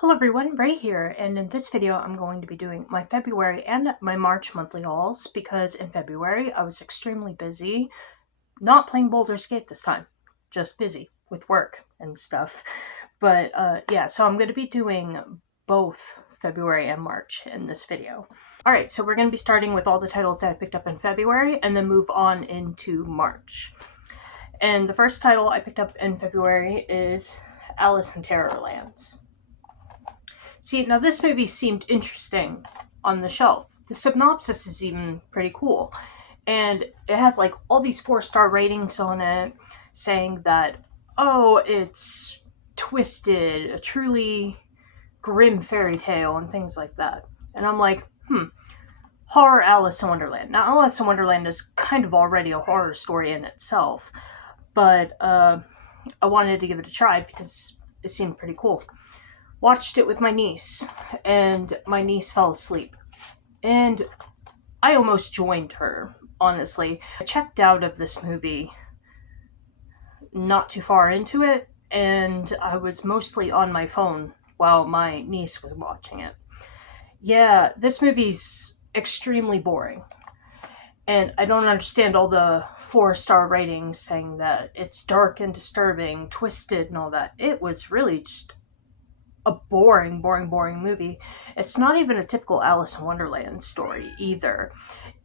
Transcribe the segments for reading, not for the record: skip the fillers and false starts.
Hello everyone, Ray here, and in this video I'm going to be doing my February and my March monthly hauls because in February I was extremely busy, not playing Baldur's Gate this time, just busy with work and stuff. But yeah, so I'm going to be doing both February and March in this video. Alright, so we're going to be starting with all the titles that I picked up in February and then move on into March. And the first title I picked up in February is Alice in Terrorland. See, now this movie seemed interesting on the shelf. The synopsis is even pretty cool. And it has like all these 4-star ratings on it saying that, oh, it's twisted, a truly grim fairy tale and things like that. And I'm like, horror Alice in Wonderland. Now, Alice in Wonderland is kind of already a horror story in itself, but I wanted to give it a try because it seemed pretty cool. Watched it with my niece, and my niece fell asleep. And I almost joined her, honestly. I checked out of this movie not too far into it, and I was mostly on my phone while my niece was watching it. Yeah, this movie's extremely boring. And I don't understand all the 4-star ratings saying that it's dark and disturbing, twisted, and all that. It was really just a boring movie. It's not even a typical Alice in Wonderland story either.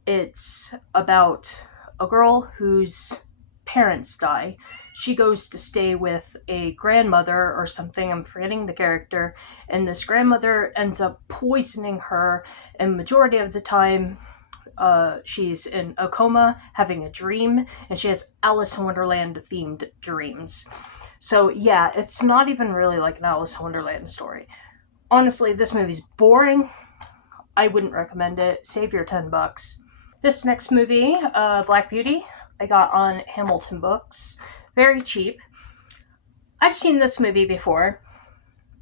It's about a girl whose parents die. She goes to stay with a grandmother or something, I'm forgetting the character, and this grandmother ends up poisoning her, and majority of the time she's in a coma having a dream, and she has Alice in Wonderland themed dreams. So yeah, it's not even really like an Alice in Wonderland story. Honestly, this movie's boring. I wouldn't recommend it. Save your $10. This next movie, Black Beauty, I got on Hamilton Books. Very cheap. I've seen this movie before,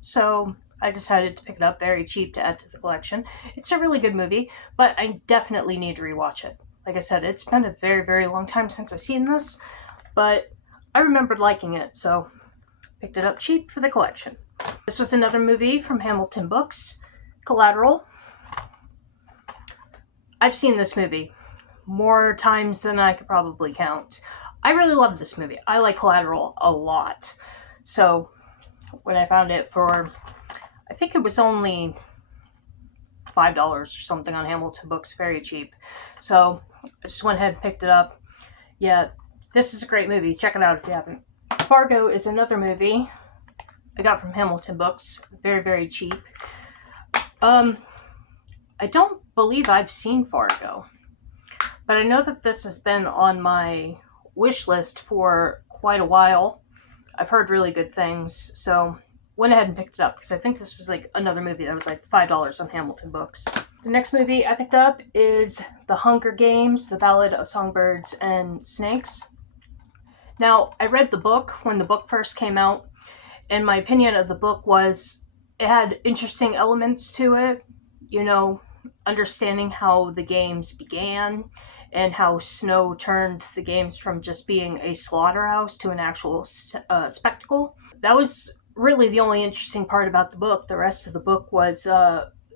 so I decided to pick it up very cheap to add to the collection. It's a really good movie, but I definitely need to rewatch it. Like I said, it's been a very long time since I've seen this, but I remembered liking it, so picked it up cheap for the collection. This was another movie from Hamilton Books, Collateral. I've seen this movie more times than I could probably count. I really love this movie. I like Collateral a lot. So when I found it for, I think it was only $5 or something on Hamilton Books, very cheap. So I just went ahead and picked it up. Yeah, this is a great movie. Check it out if you haven't. Fargo is another movie I got from Hamilton Books. Very cheap. I don't believe I've seen Fargo, but I know that this has been on my wish list for quite a while. I've heard really good things, so went ahead and picked it up because I think this was like another movie that was like $5 on Hamilton Books. The next movie I picked up is The Hunger Games, The Ballad of Songbirds and Snakes. Now, I read the book when the book first came out, and my opinion of the book was it had interesting elements to it, you know, understanding how the games began and how Snow turned the games from just being a slaughterhouse to an actual spectacle. That was really the only interesting part about the book. The rest of the book was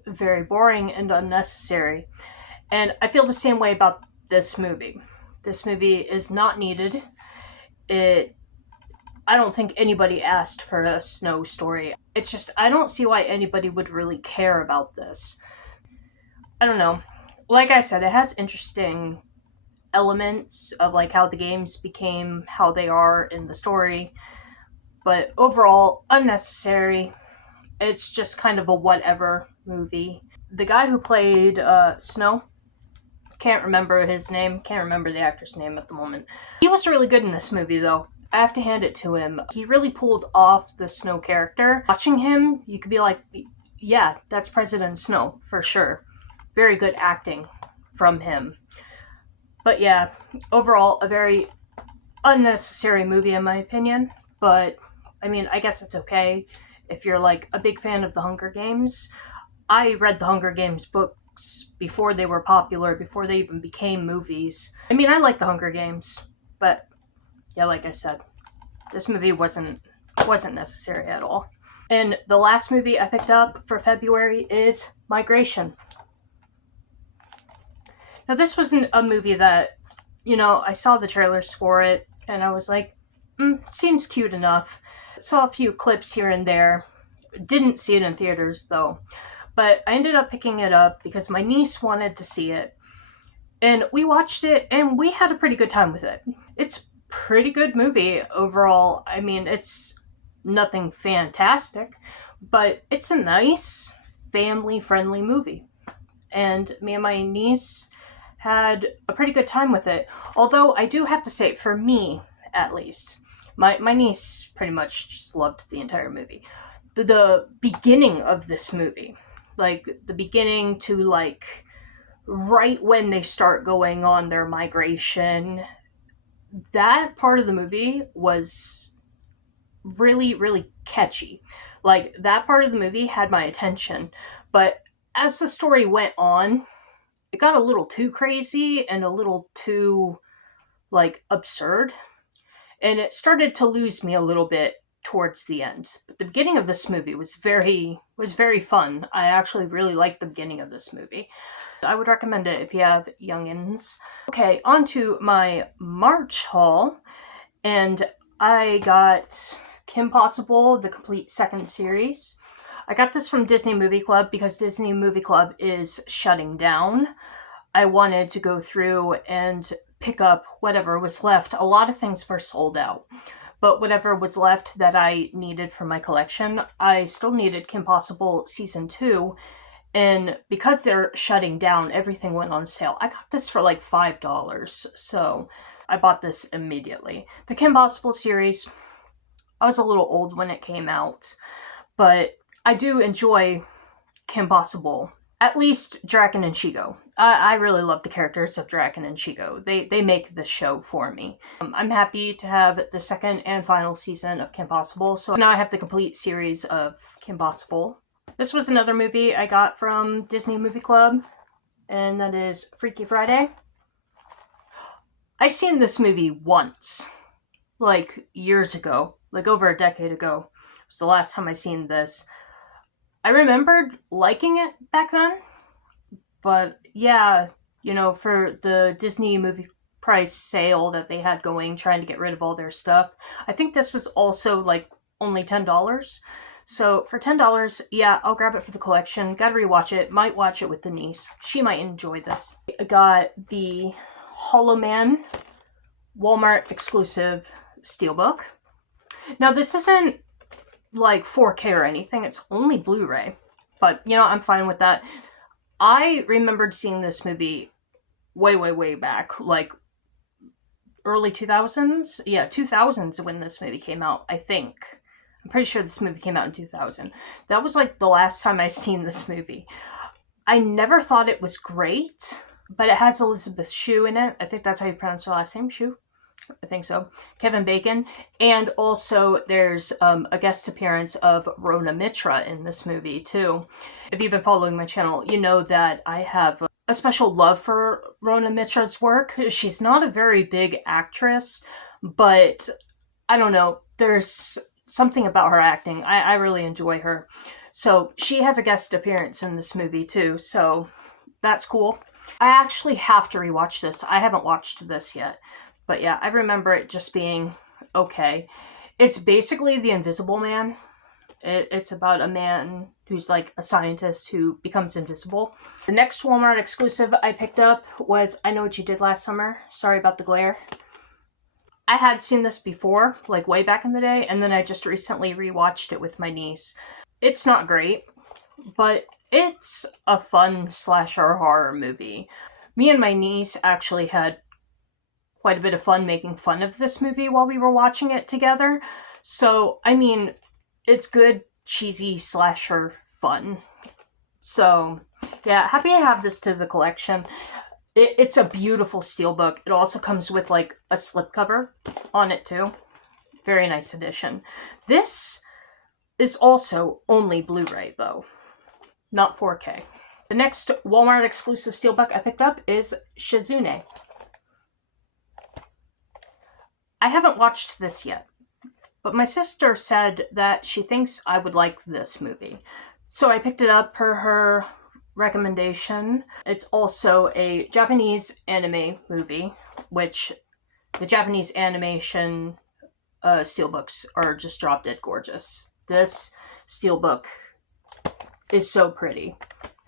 very boring and unnecessary. And I feel the same way about this movie. This movie is not needed. I don't think anybody asked for a Snow story. It's just, I don't see why anybody would really care about this. I don't know. Like I said, it has interesting elements of like how the games became how they are in the story, but overall, unnecessary. It's just kind of a whatever movie. The guy who played Snow, can't remember his name, can't remember the actor's name at the moment. He was really good in this movie though. I have to hand it to him. He really pulled off the Snow character. Watching him, you could be like, yeah, that's President Snow for sure. Very good acting from him. But yeah, overall, a very unnecessary movie in my opinion. But, I mean, I guess it's okay if you're like a big fan of the Hunger Games. I read the Hunger Games books before they were popular, before they even became movies. I mean, I like the Hunger Games, but yeah, like I said, this movie wasn't necessary at all. And the last movie I picked up for February is Migration. Now, this wasn't a movie that, I saw the trailers for it, and I was like, seems cute enough. Saw a few clips here and there. Didn't see it in theaters, though. But I ended up picking it up because my niece wanted to see it. And we watched it, and we had a pretty good time with it. It's a pretty good movie overall. I mean, it's nothing fantastic, but it's a nice, family-friendly movie. And me and my niece had a pretty good time with it. Although I do have to say, for me at least, my niece pretty much just loved the entire movie. The beginning of this movie, like the beginning to like right when they start going on their migration, that part of the movie was really, really catchy. Like that part of the movie had my attention. But as the story went on, it got a little too crazy and a little too like absurd, and it started to lose me a little bit towards the end. But the beginning of this movie was very fun. I actually really liked the beginning of this movie. I would recommend it if you have youngins. Okay, on to my March haul, and I got Kim Possible, the complete second series. I got this from Disney Movie Club because Disney Movie Club is shutting down. I wanted to go through and pick up whatever was left. A lot of things were sold out, but whatever was left that I needed for my collection, I still needed Kim Possible Season 2, and because they're shutting down, everything went on sale. I got this for like $5, so I bought this immediately. The Kim Possible series, I was a little old when it came out, but I do enjoy Kim Possible. At least Draken and Chigo. I really love the characters of Draken and Chigo. They make the show for me. I'm happy to have the second and final season of Kim Possible, so now I have the complete series of Kim Possible. This was another movie I got from Disney Movie Club, and that is Freaky Friday. I seen this movie once, like years ago, like over a decade ago. It was the last time I seen this. I remembered liking it back then, but yeah, for the Disney movie price sale that they had going, trying to get rid of all their stuff, I think this was also like only $10. So for $10, yeah, I'll grab it for the collection. Gotta rewatch it. Might watch it with the niece. She might enjoy this. I got the Hollow Man Walmart exclusive steelbook. Now this isn't like 4K or anything, it's only Blu-ray, but I'm fine with that. I remembered seeing this movie way back, like early 2000s. Yeah, 2000s when this movie came out, I think. I'm pretty sure this movie came out in 2000. That was like the last time I seen this movie. I never thought it was great, but it has Elizabeth Shue in it. I think that's how you pronounce her last name, Shue. I think so. Kevin Bacon. And also there's a guest appearance of Rona Mitra in this movie too. If you've been following my channel, you know that I have a special love for Rona Mitra's work. She's not a very big actress, but I don't know. There's something about her acting. I really enjoy her. So she has a guest appearance in this movie too. So that's cool. I actually have to rewatch this. I haven't watched this yet. But yeah, I remember it just being okay. It's basically The Invisible Man. It's about a man who's like a scientist who becomes invisible. The next Walmart exclusive I picked up was I Know What You Did Last Summer. Sorry about the glare. I had seen this before, like way back in the day, and then I just recently rewatched it with my niece. It's not great, but it's a fun slasher horror movie. Me and my niece actually had quite a bit of fun making fun of this movie while we were watching it together. So, I mean, it's good, cheesy slasher fun. So, yeah, happy to have this to the collection. It's a beautiful steelbook. It also comes with like a slipcover on it too. Very nice edition. This is also only Blu-ray though, not 4K. The next Walmart exclusive steelbook I picked up is Shizune. I haven't watched this yet, but my sister said that she thinks I would like this movie. So I picked it up per her recommendation. It's also a Japanese anime movie, which the Japanese animation steelbooks are just drop dead gorgeous. This steelbook is so pretty,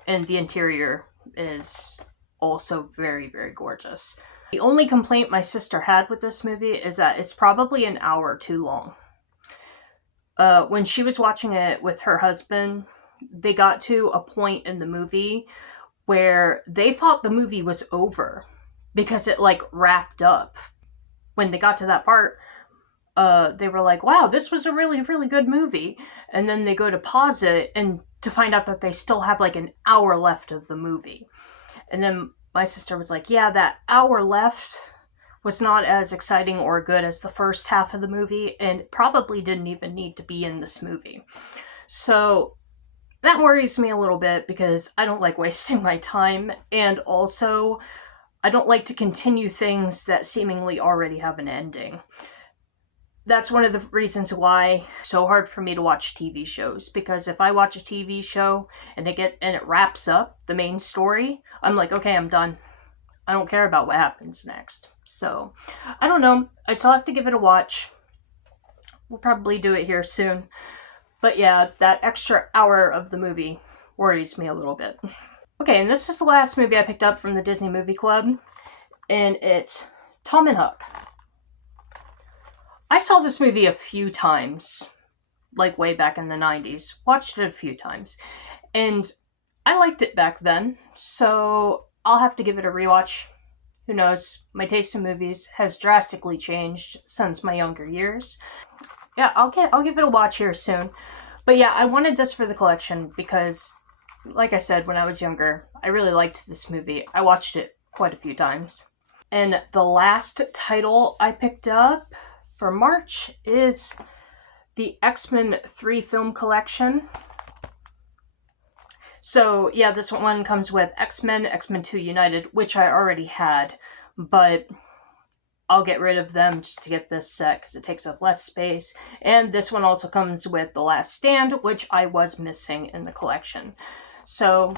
and the interior is also very, very gorgeous. The only complaint my sister had with this movie is that it's probably an hour too long. When she was watching it with her husband, they got to a point in the movie where they thought the movie was over because it like wrapped up. When they got to that part, they were like, wow, this was a really, really good movie. And then they go to pause it and to find out that they still have like an hour left of the movie. And then my sister was like, yeah, that hour left was not as exciting or good as the first half of the movie, and probably didn't even need to be in this movie. So that worries me a little bit because I don't like wasting my time, and also I don't like to continue things that seemingly already have an ending. That's one of the reasons why it's so hard for me to watch TV shows, because if I watch a TV show and it wraps up the main story, I'm like, okay, I'm done. I don't care about what happens next. So, I don't know. I still have to give it a watch. We'll probably do it here soon. But yeah, that extra hour of the movie worries me a little bit. Okay, and this is the last movie I picked up from the Disney Movie Club, and it's Tom and Huck. I saw this movie a few times, like way back in the 90s. Watched it a few times. And I liked it back then, so I'll have to give it a rewatch. Who knows? My taste in movies has drastically changed since my younger years. Yeah, I'll give it a watch here soon. But yeah, I wanted this for the collection because, like I said, when I was younger, I really liked this movie. I watched it quite a few times. And the last title I picked up for March is the X-Men 3 film collection. So yeah, this one comes with X-Men, X-Men 2 United, which I already had, but I'll get rid of them just to get this set because it takes up less space. And this one also comes with The Last Stand, which I was missing in the collection. So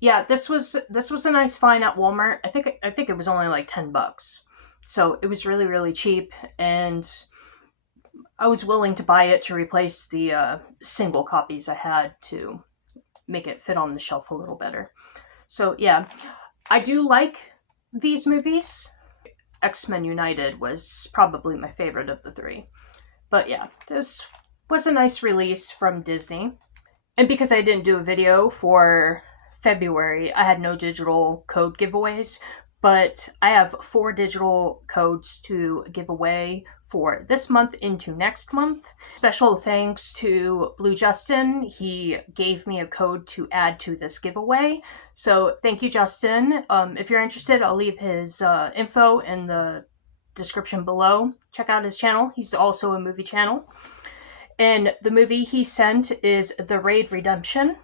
yeah, this was a nice find at Walmart. I think it was only like $10. So it was really, really cheap, and I was willing to buy it to replace the single copies I had to make it fit on the shelf a little better. So yeah, I do like these movies. X-Men United was probably my favorite of the three. But yeah, this was a nice release from Disney. And because I didn't do a video for February, I had no digital code giveaways, but I have 4 digital codes to give away for this month into next month. Special thanks to BluJustin. He gave me a code to add to this giveaway. So thank you, Justin. If you're interested, I'll leave his info in the description below. Check out his channel. He's also a movie channel. And the movie he sent is The Raid Redemption.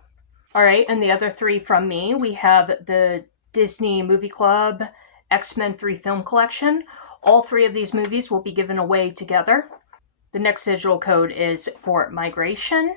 All right, and the other 3 from me, we have the Disney Movie Club X-Men 3 film collection. All 3 of these movies will be given away together. The next digital code is for Migration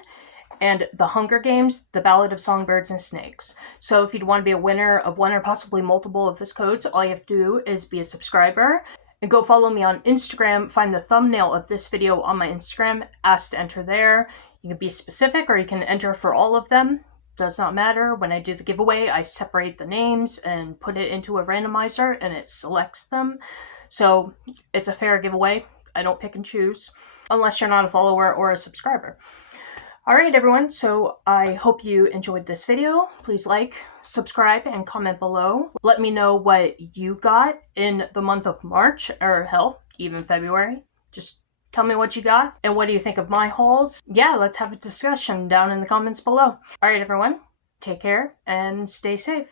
and The Hunger Games, The Ballad of Songbirds and Snakes. So if you'd want to be a winner of one or possibly multiple of these codes, all you have to do is be a subscriber and go follow me on Instagram. Find the thumbnail of this video on my Instagram, ask to enter there. You can be specific or you can enter for all of them. Does not matter. When I do the giveaway, I separate the names and put it into a randomizer and it selects them. So it's a fair giveaway. I don't pick and choose unless you're not a follower or a subscriber. All right, everyone. So I hope you enjoyed this video. Please like, subscribe, and comment below. Let me know what you got in the month of March, or hell, even February. Just tell me what you got and what do you think of my hauls. Yeah, let's have a discussion down in the comments below. All right, everyone. Take care and stay safe.